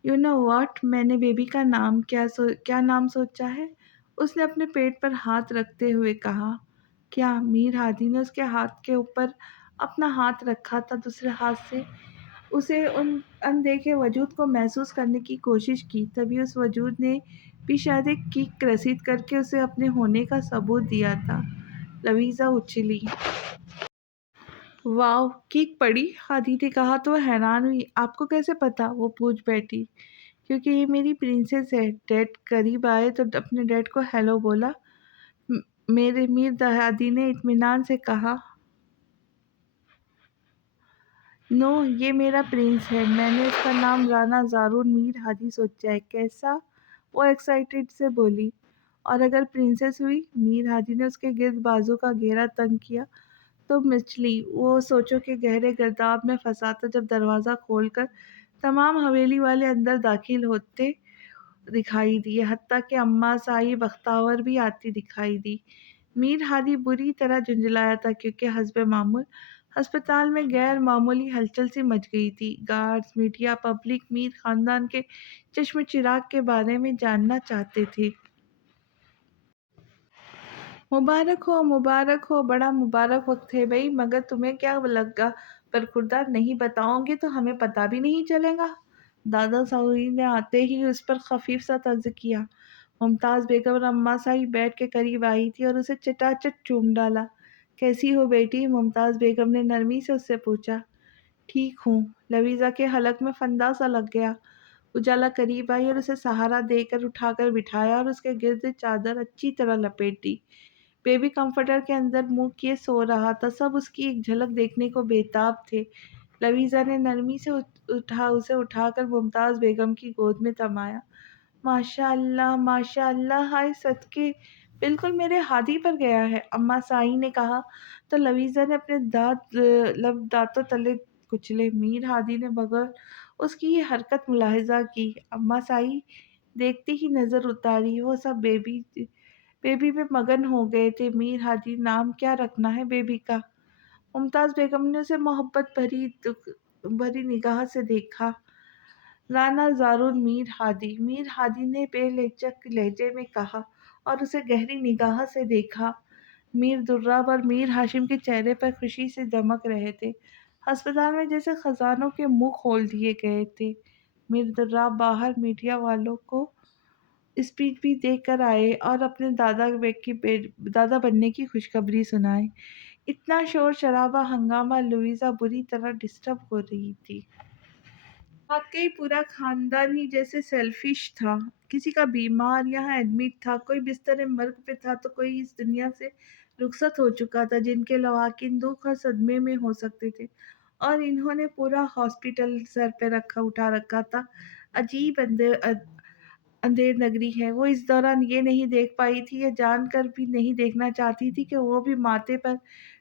یو نو واٹ، میں نے بیبی کا نام کیا نام سوچا ہے؟ اس نے اپنے پیٹ پر ہاتھ رکھتے ہوئے کہا۔ کیا؟ میر ہادی نے اس کے ہاتھ کے اوپر اپنا ہاتھ رکھا تھا، دوسرے ہاتھ سے اسے اندیکھے وجود کو محسوس کرنے کی کوشش کی۔ تبھی اس وجود نے بھی شاید ایک کک رسید کر کے اسے اپنے ہونے کا ثبوت دیا تھا۔ لویزا اچھلی۔ واو، کک پڑی؟ ہادی نے کہا تو وہ حیران ہوئی۔ آپ کو کیسے پتا؟ وہ پوچھ بیٹھی۔ کیونکہ یہ میری پرنسس ہے۔ ڈیڈ قریب آئے تو اپنے ڈیڈ کو ہیلو بولا۔ میرے میر ہادی نے اطمینان سے کہا۔ نو، یہ میرا پرنس ہے۔ میں نے اس کا نام رانا زارون میر ہادی سوچا ہے۔ کیسا؟ وہ ایکسائٹیڈ سے بولی۔ اور اگر پرنسس ہوئی؟ میر ہادی نے اس کے گرد بازو کا گھیرا تنگ کیا تو مچلی۔ وہ سوچوں کے گہرے گرداب میں پھنسا تھا جب دروازہ کھول کر تمام حویلی والے اندر داخل ہوتے دکھائی دیے، حتیٰ کہ اماں سائی بختاور بھی آتی دکھائی دی۔ میر ہادی بری طرح جھنجھلایا تھا کیونکہ حسب معمول ہسپتال میں غیر معمولی ہلچل سی مچ گئی تھی۔ گارڈز، میڈیا، پبلک میر خاندان کے چشم چراغ کے بارے میں جاننا چاہتے تھے۔ مبارک ہو، مبارک ہو، بڑا مبارک وقت ہے بھئی، مگر تمہیں کیا لگا برخوردار نہیں بتاؤں گے تو ہمیں پتہ بھی نہیں چلے گا؟ دادا سعودی نے آتے ہی اس پر خفیف سا طنز کیا۔ ممتاز بیگم اور اماں سائی بیڈ کے قریب آئی تھی اور اسے چٹا چٹ چوم ڈالا۔ کیسی ہو بیٹی؟ ممتاز بیگم نے نرمی سے اس سے پوچھا۔ ٹھیک ہوں۔ لویزا کے حلق میں فندہ سا لگ گیا۔ اجالا قریب آئی اور اسے سہارا دے کر اٹھا کر بٹھایا اور اس کے گرد چادر اچھی طرح لپیٹ دی۔ بیبی کمفرٹر کے اندر منہ کیے سو رہا تھا۔ سب اس کی ایک جھلک دیکھنے کو بےتاب تھے۔ لویزا نے نرمی سے اسے اٹھا کر ممتاز بیگم کی گود میں تمایا۔ ماشاء اللہ، ماشاء اللہ، ہائے صدقے، بالکل میرے ہادی پر گیا ہے، اماں سائی نے کہا تو لویزا نے اپنے لب دانتوں تلے کچلے۔ میر ہادی نے بغور اس کی یہ حرکت ملاحظہ کی۔ اماں سائی دیکھتی ہی نظر اتاری۔ وہ سب بیبی پہ مگن ہو گئے تھے۔ میر ہادی، نام کیا رکھنا ہے بیبی کا؟ ممتاز بیگم نے اسے محبت بھری نگاہ سے دیکھا۔ رانا زارون میر ہادی، میر ہادی نے بے لچک لہجے میں کہا اور اسے گہری نگاہ سے دیکھا۔ میر دراب اور میر ہاشم کے چہرے پر خوشی سے دمک رہے تھے۔ ہسپتال میں جیسے خزانوں کے منہ کھول دیے گئے تھے۔ میر دراب باہر میڈیا والوں کو اسپیچ بھی دے کر آئے اور اپنے دادا بننے کی خوشخبری سنائے۔ اتنا شور شرابہ، ہنگامہ، لویزا بری طرح ڈسٹرب ہو رہی تھی۔ واقعی پورا خاندان ہی جیسے سیلفش تھا۔ کسی کا بیمار یہاں ایڈمٹ تھا، کوئی بستر مرگ پہ تھا تو کوئی اس دنیا سے رخصت ہو چکا تھا، جن کے لواحقین دکھ اور صدمے میں ہو سکتے تھے، اور انہوں نے پورا ہاسپٹل سر پہ اٹھا رکھا تھا۔ عجیب اندھیر نگری ہے۔ وہ اس دوران یہ نہیں دیکھ پائی تھی یا جان کر بھی نہیں دیکھنا چاہتی تھی کہ وہ بھی ماتھے پر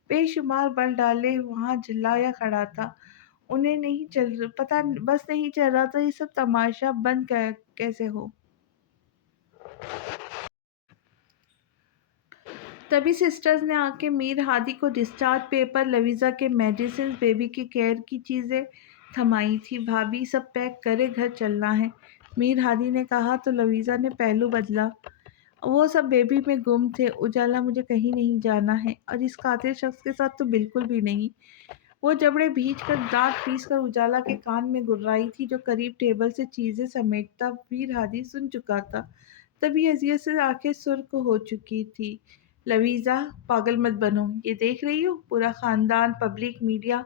بے شمار بل ڈالے وہاں جھلایا کھڑا تھا۔ انہیں نہیں پتا بس نہیں چل رہا تھا یہ سب تماشا بند کیسے ہو۔ تبھی سسٹرز نے آ کے میر ہادی کو ڈسچارج پیپر، لویزا کے میڈیسنز، بیبی کی کیئر کی چیزیں تھمائی تھی۔ بھابھی سب پیک کرے، گھر چلنا ہے، میر ہادی نے کہا تو لویزا نے پہلو بدلا۔ وہ سب بیبی میں گم تھے۔ اجالا مجھے کہیں نہیں جانا ہے، اور اس قاتل شخص کے ساتھ تو بالکل بھی نہیں۔ وہ جبڑے بھینچ کر دانت پیس کر اجالا کے کان میں گررائی تھی جو قریب ٹیبل سے چیزیں سمیٹتا میر ہادی سن چکا تھا۔ تبھی اذیت سے آنکھیں سرخ ہو چکی تھی۔ لویزا، پاگل مت بنو، یہ دیکھ رہی ہو، پورا خاندان، پبلک، میڈیا،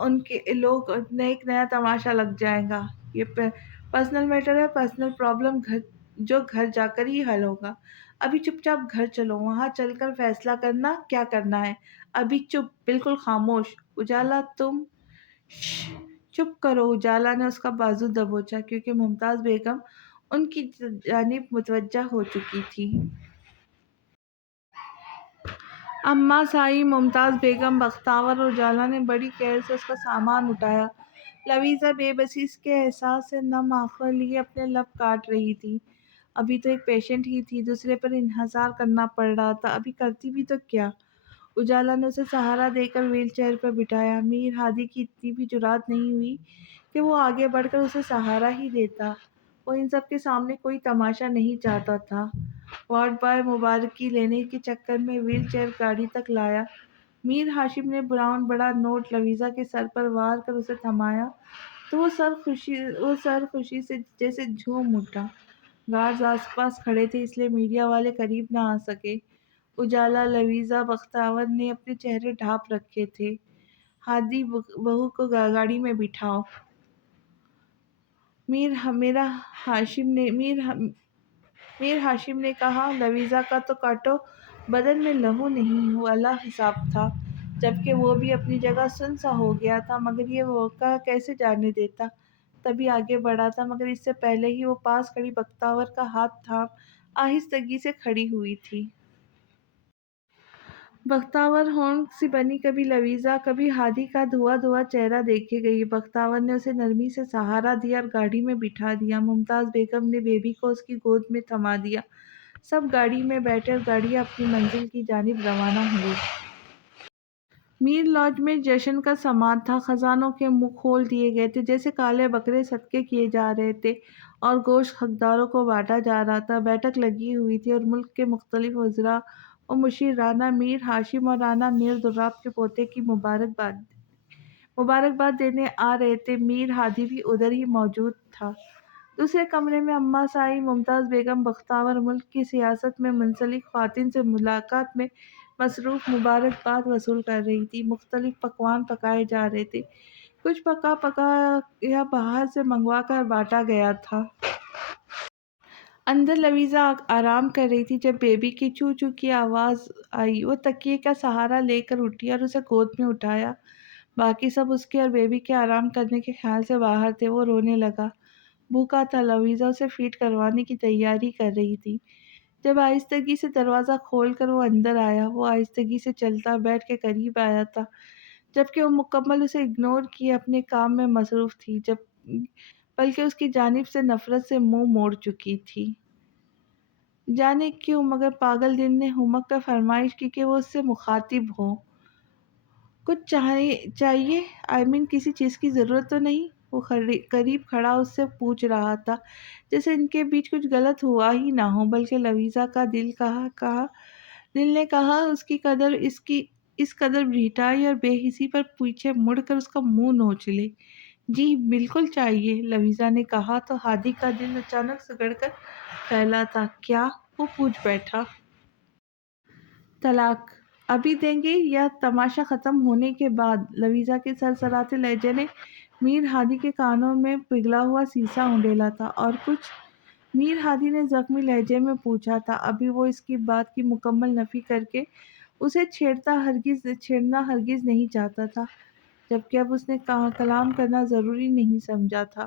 ان کے لوگ، ایک نیا تماشا لگ جائے گا۔ یہ پرسنل میٹر ہے، پرسنل پرابلم جو گھر جا کر ہی حل ہوگا۔ ابھی چپ چاپ گھر چلو، وہاں چل کر فیصلہ کرنا کیا کرنا ہے۔ ابھی چپ، بالکل خاموش۔ اجالا تم شش، چپ کرو۔ اجالا نے اس کا بازو دبوچا کیونکہ ممتاز بیگم ان کی جانب متوجہ ہو چکی تھی۔ اماں سائی، ممتاز بیگم، بختیور اور اجالا نے بڑی کیئر سے اس کا سامان اٹھایا۔ لویزا بے بسی کے احساس سے نم آنکھیں لیے اپنے لب کاٹ رہی تھی۔ ابھی تو ایک پیشنٹ ہی تھی، دوسرے پر انحصار کرنا پڑ رہا تھا، ابھی کرتی بھی تو کیا۔ اجالا نے اسے سہارا دے کر ویل چیئر پر بٹھایا۔ میر ہادی کی اتنی بھی جرات نہیں ہوئی کہ وہ آگے بڑھ کر اسے سہارا ہی دیتا۔ وہ ان سب کے سامنے کوئی تماشا نہیں چاہتا تھا۔ وارڈ بوائے مبارکی لینے کے چکر میں ویل چیئر گاڑی تک لایا۔ میر ہاشم نے براؤن بڑا نوٹ لویزا کے سر پر وار کر اسے تھمایا تو وہ سر خوشی سے جیسے جھوم اٹھا۔ گارڈز آس پاس کھڑے تھے اس لیے میڈیا والے قریب نہ آ سکے۔ اجالا، لویزا، بختیور نے اپنے چہرے ڈھانپ رکھے تھے۔ ہادی، بہو کو گاڑی میں بٹھاؤ۔ میر ہاشم نے کہا۔ لویزا کا تو کاٹو بدن میں لہو نہیں والا حساب تھا، جبکہ وہ بھی اپنی جگہ سن سا ہو گیا تھا، مگر یہ موقع کیسے جانے دیتا۔ تبھی آگے بڑھا تھا، مگر اس سے پہلے ہی وہ پاس کھڑی بختیور کا ہاتھ تھام آہستگی سے کھڑی ہوئی تھی۔ بختیور ہونٹ سی بنی کبھی لویزا، کبھی ہادی کا دھواں دھواں چہرہ دیکھے گئی۔ بختیور نے اسے نرمی سے سہارا دیا اور گاڑی میں بٹھا دیا۔ ممتاز بیگم نے بیبی کو اس کی گود میں تھما دیا۔ سب گاڑی میں بیٹھے اور گاڑیاں اپنی منزل کی جانب روانہ ہوئی۔ میر لاج میں جشن کا سماں تھا۔ خزانوں کے منہ کھول دیے گئے تھے، جیسے کالے بکرے صدقے کیے جا رہے تھے اور گوشت حقداروں کو بانٹا جا رہا تھا۔ بیٹھک لگی ہوئی تھی اور ملک کے مختلف وزراء و مشیر رانا میر ہاشم اور رانا میر دراب کے پوتے کی مبارکباد دینے آ رہے تھے۔ میر ہادی بھی ادھر ہی موجود تھا۔ دوسرے کمرے میں اماں سائی، ممتاز بیگم، بختیور ملک کی سیاست میں منسلک خواتین سے ملاقات میں مصروف مبارکباد وصول کر رہی تھی۔ مختلف پکوان پکائے جا رہے تھے، کچھ پکا یا باہر سے منگوا کر بانٹا گیا تھا۔ اندر لویزا آرام کر رہی تھی جب بیبی کی چوں چوں کی آواز آئی۔ وہ تکیے کا سہارا لے کر اٹھی اور اسے گود میں اٹھایا۔ باقی سب اس کے اور بیبی کے آرام کرنے کے خیال سے باہر تھے۔ وہ رونے لگا، بھوکا تھا۔ لویزا اسے فیڈ کروانے کی تیاری کر رہی تھی جب آہستگی سے دروازہ کھول کر وہ اندر آیا۔ وہ آہستگی سے چلتا بیڈ کے قریب آیا تھا، جبکہ وہ مکمل اسے اگنور کیے اپنے کام میں مصروف تھی، بلکہ اس کی جانب سے نفرت سے منہ موڑ چکی تھی۔ جانے کیوں، مگر پاگل دل نے ہمک کر فرمائش کی کہ وہ اس سے مخاطب ہو۔ کچھ چاہیے؟ کسی چیز کی ضرورت تو نہیں؟ وہ قریب کھڑا اس سے پوچھ رہا تھا، جیسے ان کے بیچ کچھ غلط ہوا ہی نہ ہو۔ بلکہ لویزا کا دل نے کہا اس قدر بھٹائی اور بے حسی پر پیچھے مڑ کر اس کا منہ نوچ لے۔ جی بالکل چاہیے، لویزا نے کہا تو ہادی کا دل اچانک سگڑ کر پھیلا تھا۔ کیا؟ وہ پوچھ بیٹھا۔ طلاق ابھی دیں گے یا تماشا ختم ہونے کے بعد؟ لویزا کے سرسراتے لہجے نے میر ہادی کے کانوں میں پگھلا ہوا سیسا اونڈیلا تھا۔ اور کچھ؟ میر ہادی نے زخمی لہجے میں پوچھا تھا۔ ابھی وہ اس کی بات کی مکمل نفی کر کے اسے چھیڑنا ہرگز نہیں چاہتا تھا، جبکہ اب اس نے کلام کرنا ضروری نہیں سمجھا تھا۔